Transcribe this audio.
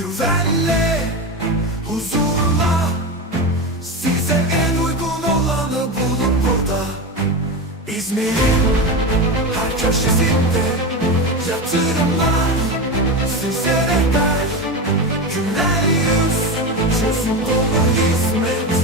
Güvenle, huzurla Size en uygun olanı bulun burada. İzmir'in her köşesinde Yatırımlar size rehber. Güler yüz, çözüm dolu hizmet.